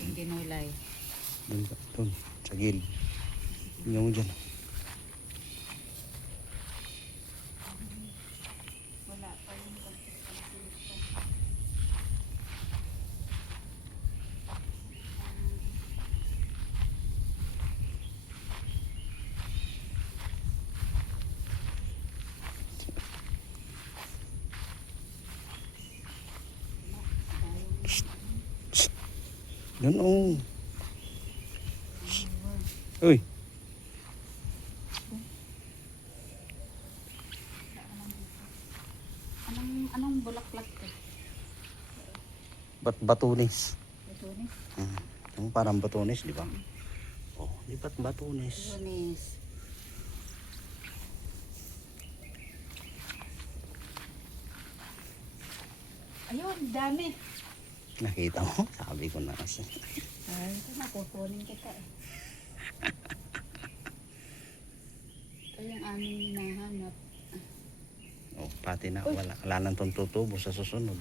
Yung ginulay. Doon, sa gilid. Tingnan mo dyan. Wala pa yung Doon oh. Uy. Anong bulaklak to? Batunis. Batunis? Yung parang batunis, di ba? Oh, di ba't batunis? Batunis. Ayun, dami. Nakita mo? Sabi ko na kasi. Ay, ito na, kukunin kita eh. Ito yung aming hinahanap. Oh, pati na. Wala nang tutubo sa susunod.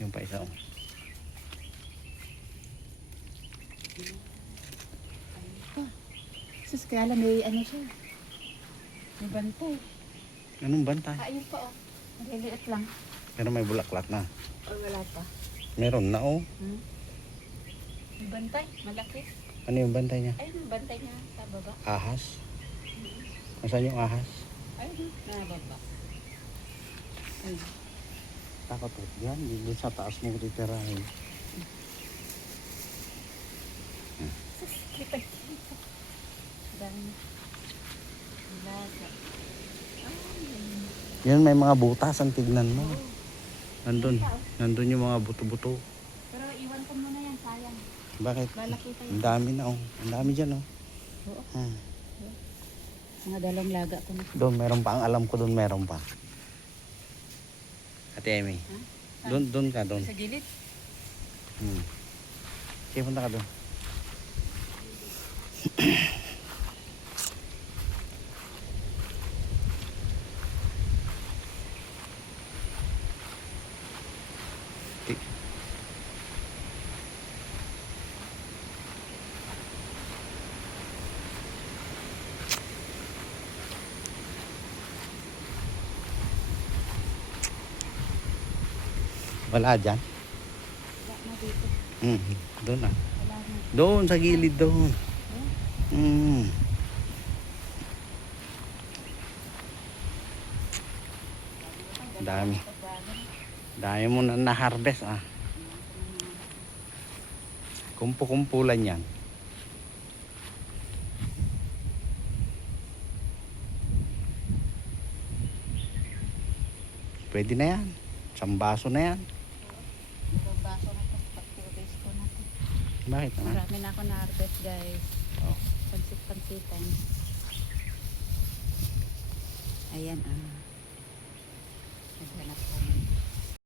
Yung pa isa oh. Sus, kaya lang may ano siya. May bantay. Anong bantay? Ayun pa oh. Maliliit lang. Pero may bulaklak na. O wala pa. Meron na oh. May bantay, malaki. Ano yung bantay niya? Ayun yung bantay niya sa baba. Ahas? Nasaan yung ahas? Ayun, nababa. Ayun. Takot ko. Yan, doon sa taas mo titirahin. Sus, kita. Dami. Laga. Yan, may mga butas ang tignan mo. Nandun yung mga buto-buto. Pero iwan ko muna yan, sayang. Bakit? Lalakita Ang yan. dami na oh. Ang dami dyan oh. Oo. Mga dalawang laga ko na. Doon meron pa. Ang alam ko doon meron pa. Ate Amy. Huh? Doon ka doon. Sa gilid? Sige, punta ka doon. Wala dyan? Wala na dito. Doon ah. Wala na. Doon sa gilid doon. Dami. Dami mo na na-harvest ah. Kumpu-kumpulan yan. Pwede na yan. Isang baso na yan. Isang baso na ito. Pag-2 days ko na ito. Bakit ah? Marami na ako na-harvest guys. Oh. Pansit-pansitan. Ayan ah. Naghanap ko.